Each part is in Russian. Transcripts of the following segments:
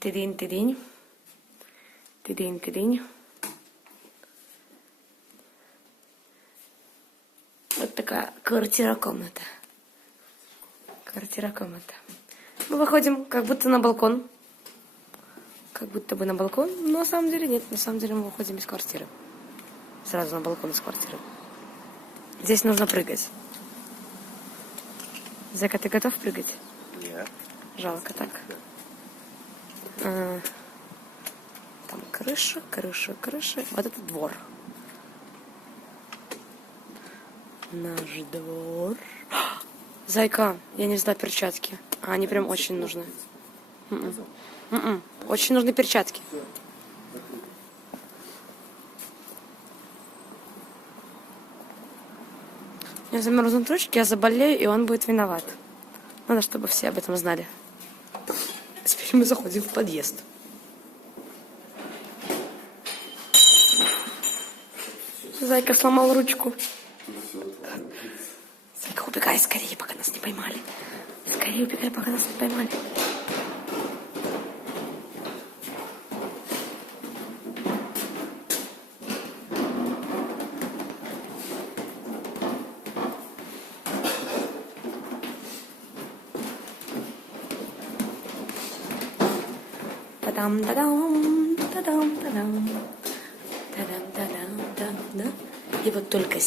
Тыдынь-тыдынь. Тыдынь-тыдынь. Вот такая квартира-комната. Квартира-комната. Мы выходим как будто на балкон. Как будто бы на балкон. Но на самом деле нет. На самом деле мы выходим из квартиры. Сразу на балкон из квартиры. Здесь нужно прыгать. Зайка, ты готов прыгать? Нет. Жалко так. Там крыша. Вот это двор. Наш двор. Зайка, я не взяла перчатки. А они прям очень нужны. Очень нужны перчатки. У меня замерзнут ручки, я заболею, и он будет виноват. Надо, чтобы все об этом знали. Теперь мы заходим в подъезд. Зайка сломал ручку. Зайка, убегай скорее, пока нас не поймали. Скорее убегай, пока нас не поймали. Та-дам-та-дам, та-дам-та-дам, та-дам-та-дам-та-дам. И вот только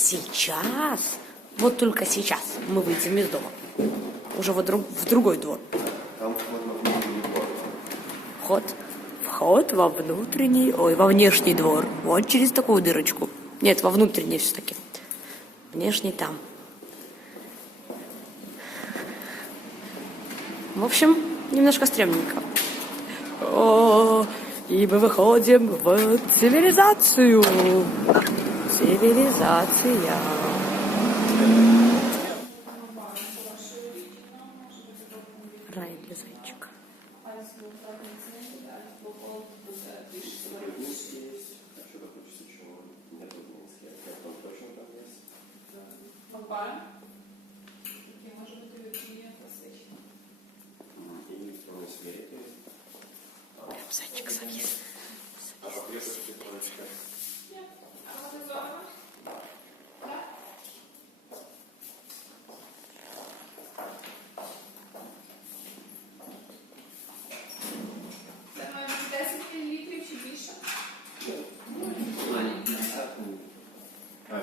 сейчас мы выйдем из дома. Уже в другой двор. Там вход во внутренний двор. Вход во внутренний, во внешний двор. Вот через такую дырочку. Нет, во внутренний все-таки. Внешний там. В общем, немножко стрёмненько. И мы выходим в цивилизацию. Цивилизация. Рай для зайчика. Зайчик завис.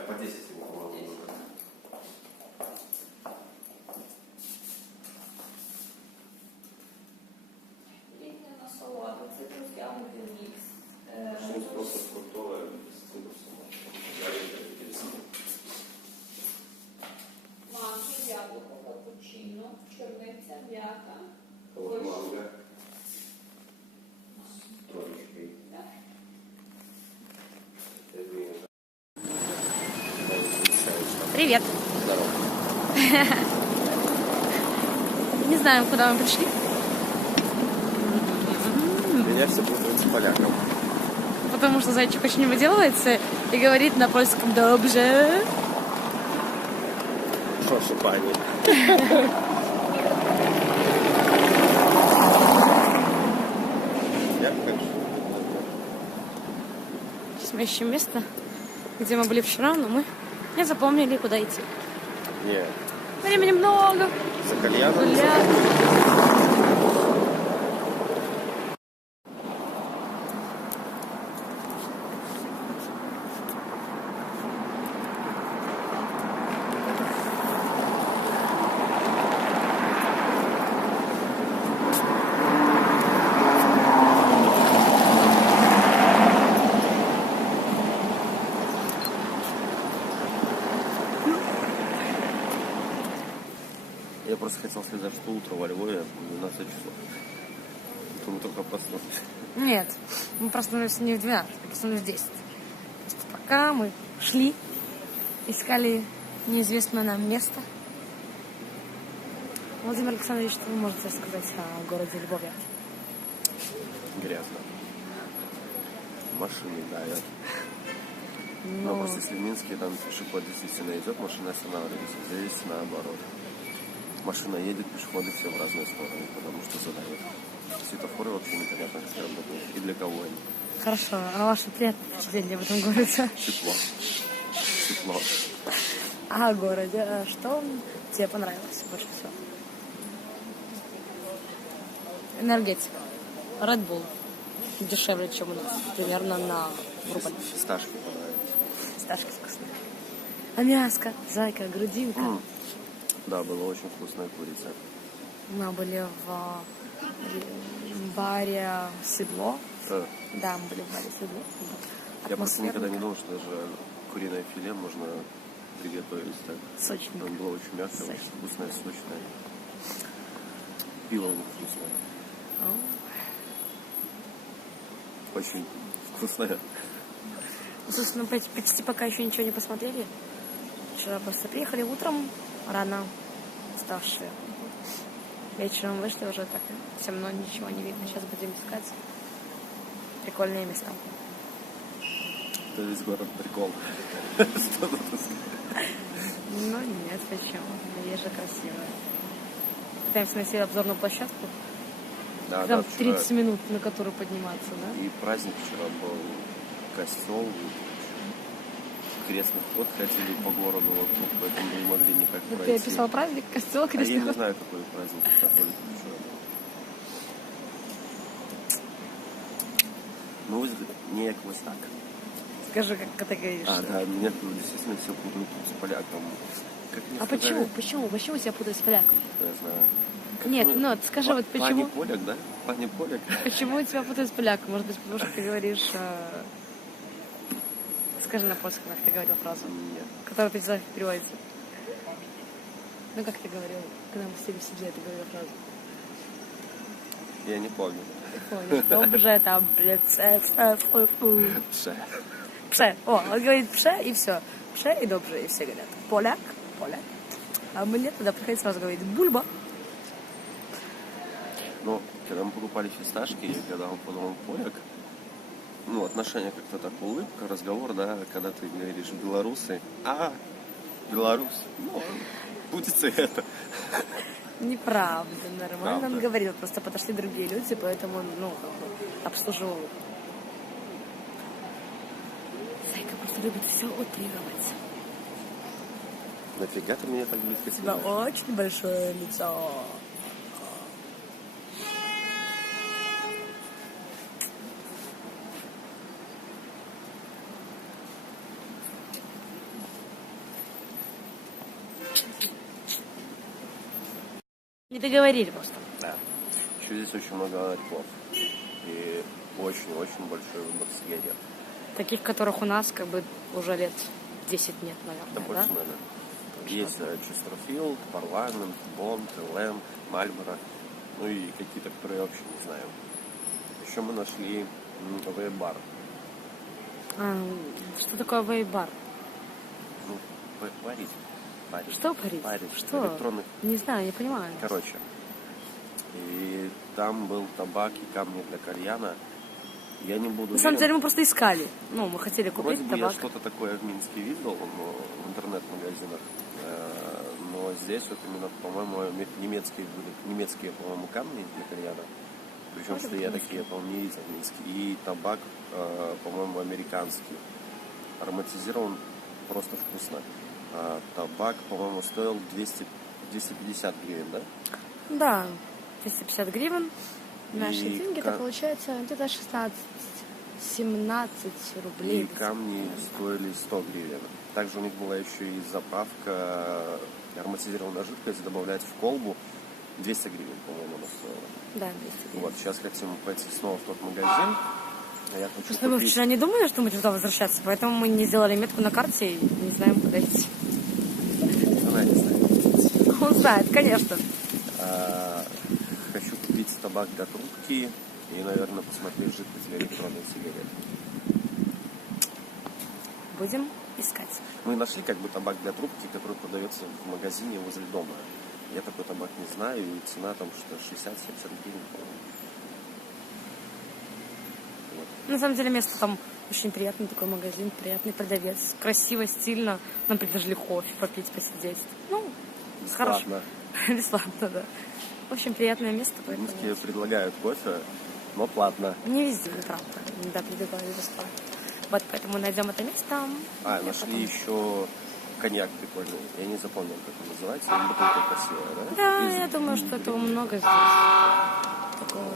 По 10 его, по-моему. Просто фруктовая с цитрусом. Манго, яблуко, капучино, чорниця, м'ята. Манго. Трошечки. Привет. Здорово. Не знаем, куда мы пришли. Меня все путаются поляком. Потому что зайчик очень выделывается и говорит на польском «добже». Прошу, пани. Я хочу. Сейчас мы ищем место, где мы были вчера, но мы не запомнили, куда идти. Нет. Времени много. За кальяном? Я просто хотел сказать, что утро во Львове 12 часов. Это мы только проснулись. Нет, мы проснулись не в 12, мы проснулись в 10. Просто пока мы шли, искали неизвестное нам место. Владимир Александрович, что вы можете рассказать о городе Львове? Грязно. Машины давят. Но просто если в Минске там пешеход действительно идет, машина останавливается. Здесь наоборот. Машина едет, пешеходы все в разные стороны, потому что задают. Светофоры вообще непонятно, как работают. И для кого они. Хорошо, а ваши приятные впечатления в этом городе? Тепло. Тепло. А о городе, что тебе понравилось больше всего? Энергетика. Red Bull. Дешевле, чем у нас. Примерно на рубль. Фисташки понравились. Фисташки вкусные. А мяско, зайка, грудинка. Да, была очень вкусная курица. Мы были в баре «Седло». Да, мы были в баре «Седло». Я просто никогда не думал, что даже куриное филе можно приготовить так. Сочненько. Оно было очень мягкое, Сочненько. очень вкусное, сочное. Пиво у них вкусное. Очень вкусное. Ну, собственно, почти пока еще ничего не посмотрели. Вчера просто приехали утром, рано уставшие. Вечером вышли уже так темно, ничего не видно. Сейчас будем искать прикольные места. Это весь город прикол. Что тут сказать? Ну нет, почему? Есть же красиво. Пытаемся найти обзорную площадку. Да, Там да, вчера 30 минут, на которую подниматься, да? и праздник вчера был, костел, крестный ход ходили по городу вокруг, поэтому не могли никак Вот пройти. ты описал праздник, костел, А я крестный не ход. знаю, какой праздник проходит вчера. Ну, не якось так. Скажи, как ты говоришь. А, да, меня действительно все путают с поляком. Как мне А сказали, почему тебя путают с поляком? Я знаю. Нет, ну скажи, вот Пани почему? Поляк, да? Пани Поляк. Почему тебя путают с поляком? Может быть, потому что ты говоришь... Скажи на польском, как ты говорил фразу, Нет. которую ты в переводе. Ну, как ты говорил, когда мы сидели в седле, ты говорил фразу. Я не помню. Ты помнишь, добже там, блядь, Ше. пше. О, он говорит пше, и все. Пше и добже, и все говорят. Поляк, поляк. А мне тогда приходится сразу говорить бульба. Ну, когда мы покупали фисташки, и когда он подумал поляк, ну, отношение как-то так, улыбка, разговор, да, когда ты говоришь белорусы, белорус, ну, будет это. Неправда, нормально Правда. он говорил. Просто подошли другие люди, поэтому, ну, как бы обслуживал. Зайка просто любит все утрировать. Нафига ты меня так близко У тебя снимаешь? очень большое лицо. Не договорили просто. Да. Еще здесь очень много ларьков. И очень-очень большой выбор сигарет. Таких, которых у нас как бы уже лет 10 нет, Да наверное, больше, да? наверное. Есть Честерфилд, Парламент, Бонд, ЛМ, Мальборо. Ну и какие-то, которые я вообще не знаю. Еще мы нашли вейп-бар. Что такое вейп-бар? Ну, варить. Парить. Что парить? Парить. Что? Электронных. Не знаю, не понимаю. Короче. И там был табак и камни для кальяна. Я не буду На самом уверен. деле мы просто искали. Ну, мы хотели Вроде купить бы я табак. что-то такое в Минске видел, но в интернет-магазинах. Но здесь вот именно, по-моему, немецкие, по-моему, камни для кальяна. Причем, Может что быть, я такие, по-моему, не видел в Минске. И табак, по-моему, американский. Ароматизирован просто вкусно. Табак, по-моему, стоил 250 гривен, да? Да, 250 гривен. Наши И деньги, это получается где-то 16-17 рублей. И камни стоили 100 гривен. Также у них была еще и заправка, ароматизированная жидкость, добавлять в колбу 200 гривен, по-моему, она стоила. Да, 200 гривен. Вот, сейчас хотим пойти снова в тот магазин. А я хочу Просто мы купить... вчера не думали, что мы туда возвращаться, поэтому мы не сделали метку на карте и не знаем, куда идти. Она не знает. Он знает, конечно. Хочу купить табак для трубки и, наверное, посмотреть жидкость для электронных сигарет. Будем искать. Мы нашли как бы табак для трубки, который продается в магазине возле дома. Я такой табак не знаю, и цена там что 60-70 гривен, по-моему. На самом деле место там очень приятный такой магазин, приятный продавец. Красиво, стильно. Нам предложили кофе попить, посидеть. Ну, хорошо. Бесплатно. Бесплатно, да. Очень приятное место, поэтому... Русские предлагают кофе, но платно. Не везде, правда. Иногда предлагают бесплатно. Вот, поэтому найдем это место. А, нашли еще коньяк прикольный. Я не запомнил, как он называется. Но бутылка красивая, да? Да, Из я думаю, что этого много здесь. Такого.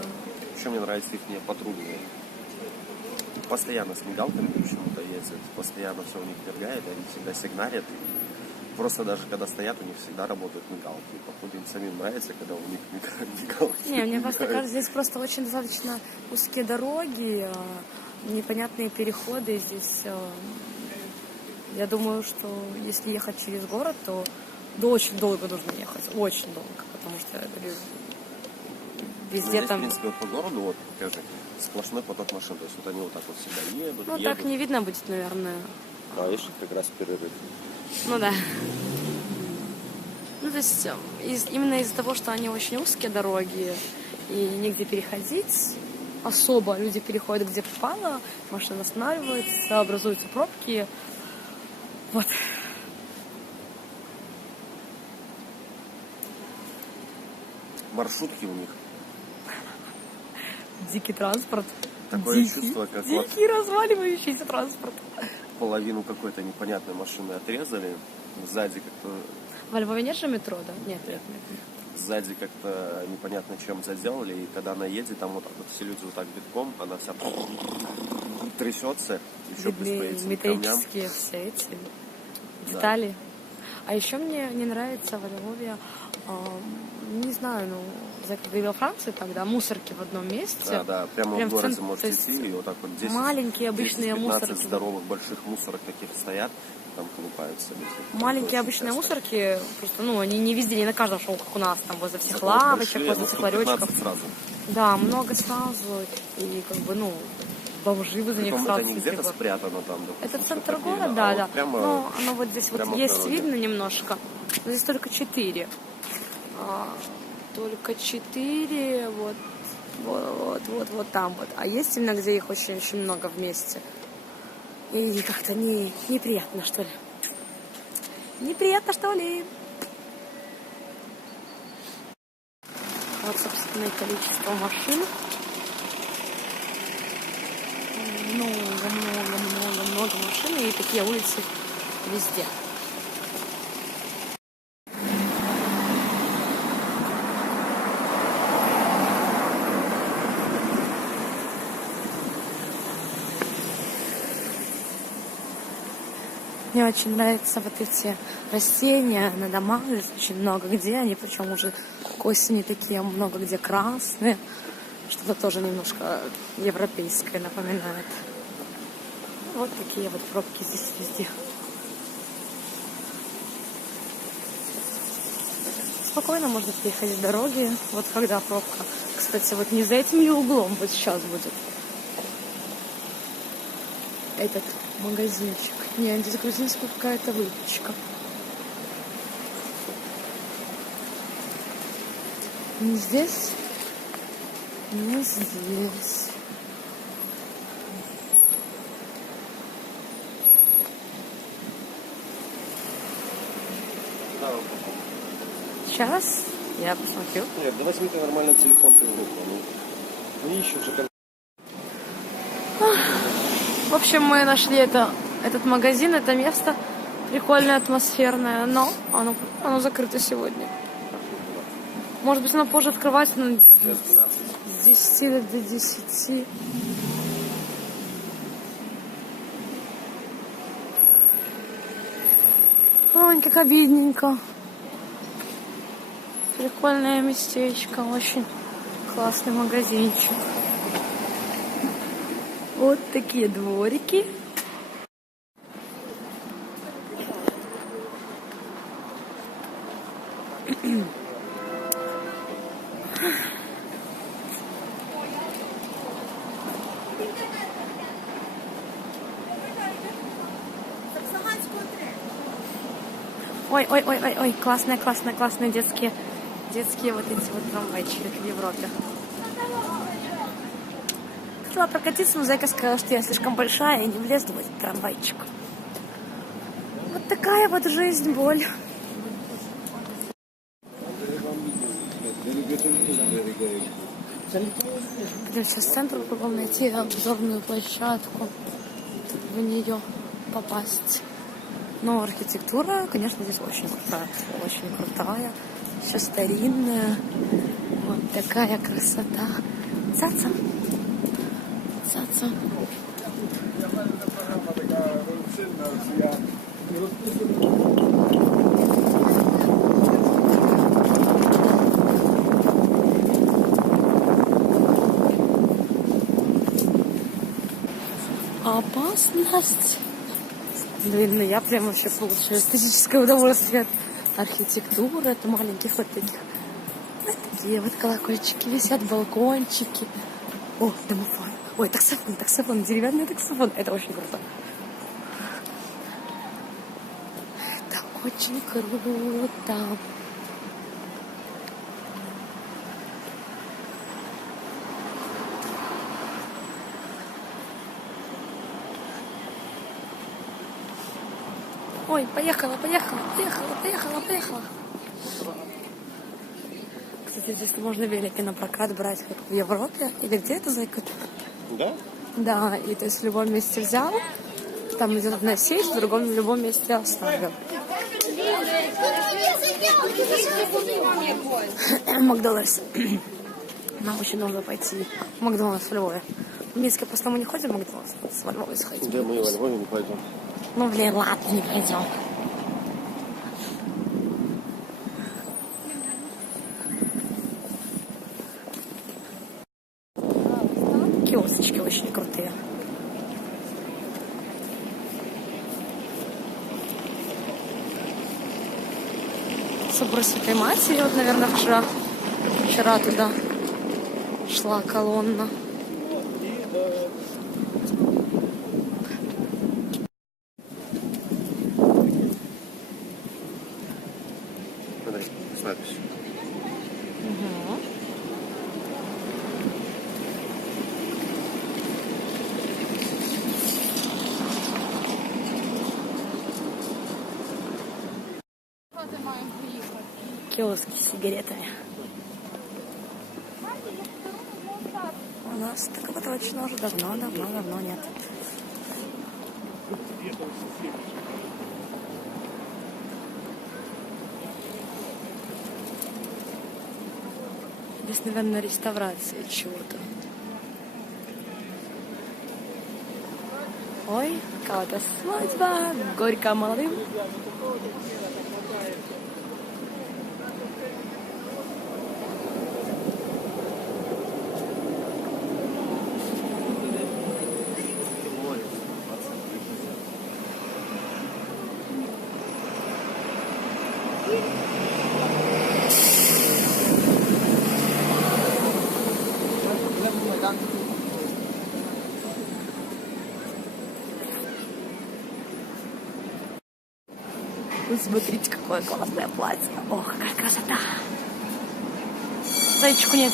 Еще мне нравится их патрульные. Постоянно с мигалками почему-то ездят. Постоянно все у них мигает, они всегда сигналят. И просто даже когда стоят, у них всегда работают мигалки. Походу им самим нравится, когда у них мигалки. Не, мне просто кажется, здесь просто очень достаточно узкие дороги, непонятные переходы. Здесь, я думаю, что если ехать через город, то очень долго нужно ехать. Очень долго, потому что везде Здесь, там... в принципе, вот по городу, вот, покажи, сплошной поток машин. То есть вот они вот так вот всегда едут, Ну, едут. так не видно будет, наверное. А, видишь, как раз перерыв. Ну, да. Ну, то есть, именно из-за того, что они очень узкие дороги, и негде переходить особо, люди переходят где попало, машина останавливается, образуются пробки. Вот. Маршрутки у них. Дикий транспорт. Такое Дикий, чувство, как вот дикий разваливающийся транспорт. половину какой-то непонятной машины отрезали. Сзади как-то Во Львове нет же метро, да? Нет. сзади как-то непонятно чем заделали, и когда она едет, там вот так вот все люди вот так битком, она вся трясется, еще плюс по Видны этим камням. металлические все эти Да. детали. А еще мне не нравится во Львове, не знаю, ну, как говорила Франция тогда, мусорки в одном месте. Да, прямо Прям в в городе центре, можете то есть идти, и вот так вот 10, маленькие обычные 10-15 мусорки. здоровых больших мусорок таких стоят, там колупаются. Маленькие Очень обычные часто. мусорки, просто, ну, они не везде, не на каждом шоу, как у нас, там, возле всех Зато лавочек, большие, возле ну, всех штук 15 ларечков. сразу. Да, много сразу, и, как бы, ну, бомжи возле них Притом сразу. это не где-то типа. спрятано там, допустим, Это что-то центр отдельно, города, а да. вот прямо, Ну, оно вот здесь прямо вот в есть, дороге. видно немножко. Но здесь только 4. Только 4, вот там вот. А есть именно, где их очень много вместе. И как-то неприятно, что ли. Неприятно, что ли. Вот, собственно, и количество машин. Много машин. И такие улицы везде. Мне очень нравятся вот эти растения на домах, здесь очень много где они, причем уже к осени такие много где красные, что-то тоже немножко европейское напоминает. Вот такие вот пробки здесь везде. Спокойно можно переходить дороги, вот когда пробка. Кстати, вот не за этим ли углом вот сейчас будет этот магазинчик. Не, здесь грузинская какая-то выпечка. Не здесь, не здесь. Да. Сейчас я посмотрю. Нет, да возьми ты нормально телефон ты в руку. Ну ищешь же. В общем, мы нашли этот магазин, это место прикольное, атмосферное, но оно закрыто сегодня. Может быть, оно позже открывается, но с 10 до 10. Ой, как обидненько. Прикольное местечко, очень классный магазинчик. Вот такие дворики. Ой, классные детские вот эти вот трамвайчики, как в Европе. Хотела прокатиться, но зайка сказала, что я слишком большая и не влезу в этот трамвайчик. Вот такая вот жизнь, боль. Пойдем сейчас в центр, попробуем найти обзорную площадку, в нее попасть. Но архитектура, конечно, здесь очень крутая. Очень крутая. Все старинная. Вот такая красота. Цаца. Цаца. Опасность. Блин, ну я прям вообще получаю эстетическое удовольствие от архитектуры, от маленьких вот таких. Вот такие вот колокольчики висят, балкончики. О, домофон. Ой, таксофон, деревянный таксофон. Это очень круто. Это очень круто. Ой, поехала. Кстати, здесь можно велики на прокат брать, как в Европе. Или где это, зайка? Да? Да, и то есть в любом месте взял, там идет одна сеть, в другом в любом месте оставил. Макдональдс. Нам очень нужно пойти в Макдональдс в Львове. В Минске просто мы не ходим в Макдональдс, в Львове сходим. Где мы во Львове не пойдем? Ну, блин, ладно, не пойдем. Киосочки очень крутые. Собор Святой Матери, вот, наверное, вчера туда шла колонна. Смотри, смотришь. Киоски с сигаретами. У нас такого точно уже давно нет. Здесь, наверное, реставрация чего-то. Ой, какая-то свадьба. Горько молодым. Вы смотрите, какое классное платье. Ох, какая красота. Зайчику нет.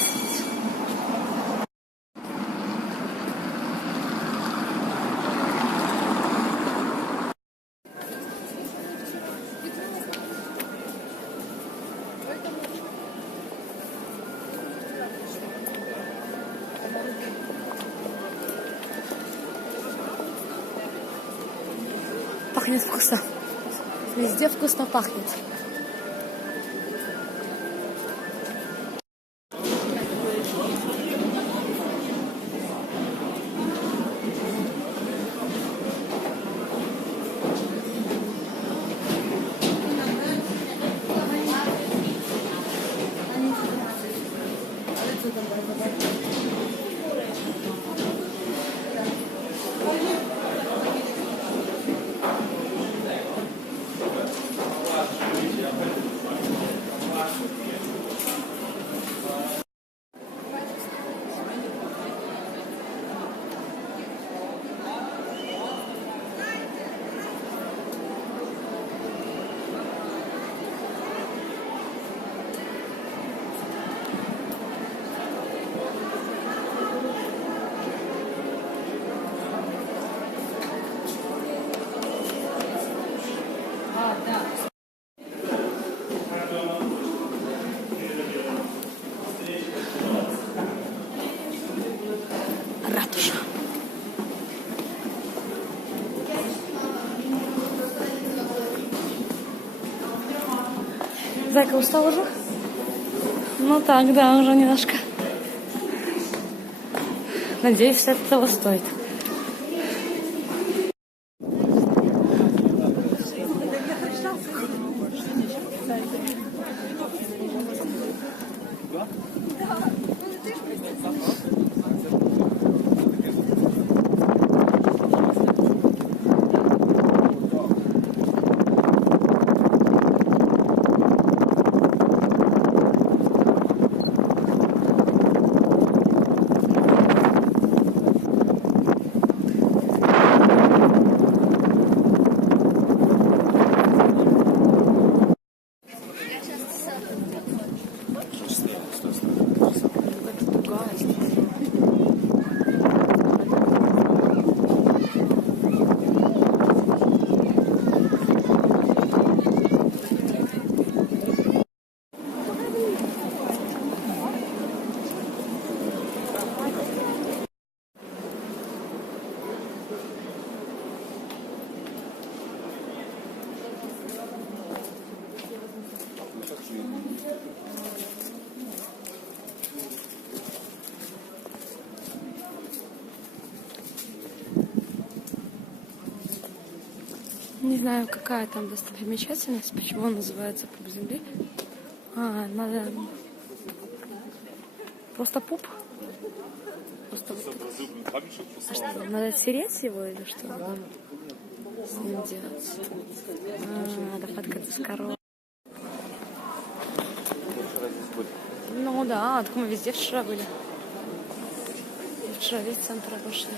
Пахнет вкусно. Везде вкусно пахнет. Хорошо. Зайка устал уже? Ну так, да, уже немножко. Надеюсь, это того стоит. Не знаю, какая там достопримечательность, почему он называется пуп земли. Надо... Просто пуп? Просто вот... А что, надо тереть его или что? С ним делать? Надо фоткаться с коровой. Ну да, так мы везде вчера были. Вчера весь центр обошли.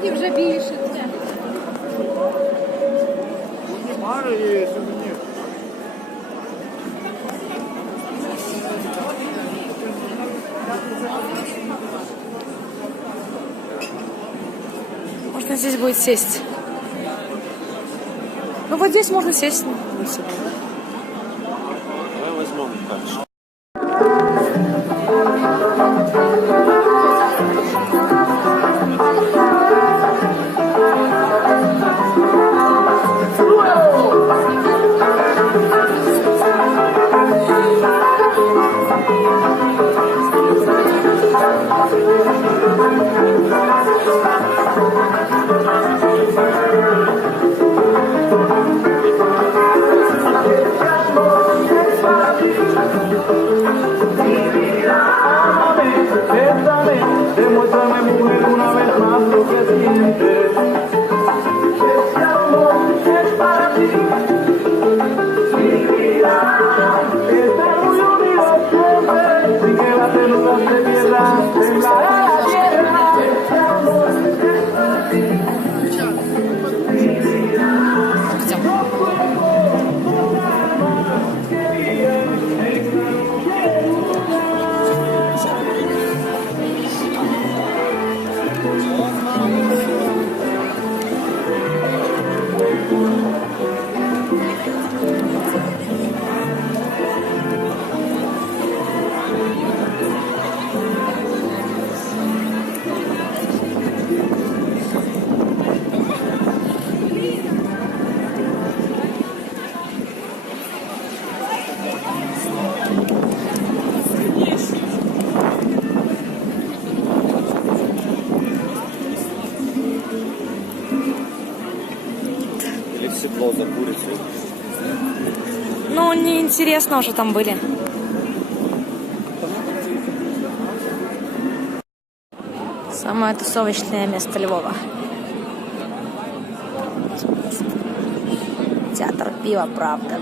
Сьогодні вже більше. Пари є сувенір. Можно здесь будет сесть. Ну вот здесь можно сесть. Давай возьмем дальше. Или в седло за курицей. Ну, неинтересно уже там были. Самое тусовочное место Львова. Театр пива, правда.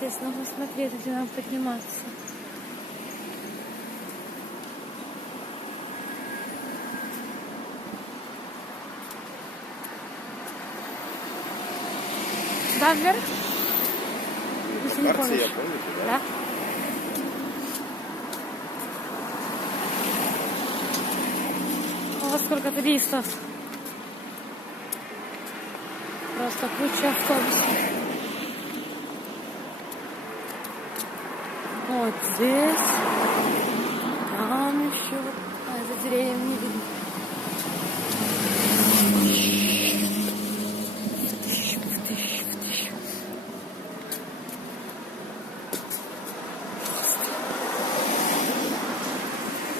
Интересно посмотреть, где нам подниматься. Да, вверх? Если не помнишь. Я помню, Да? У вас сколько туристов? Просто куча автобусов. Вот здесь. Там еще. А, за деревьями не видно.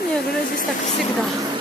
Я говорю, здесь так всегда.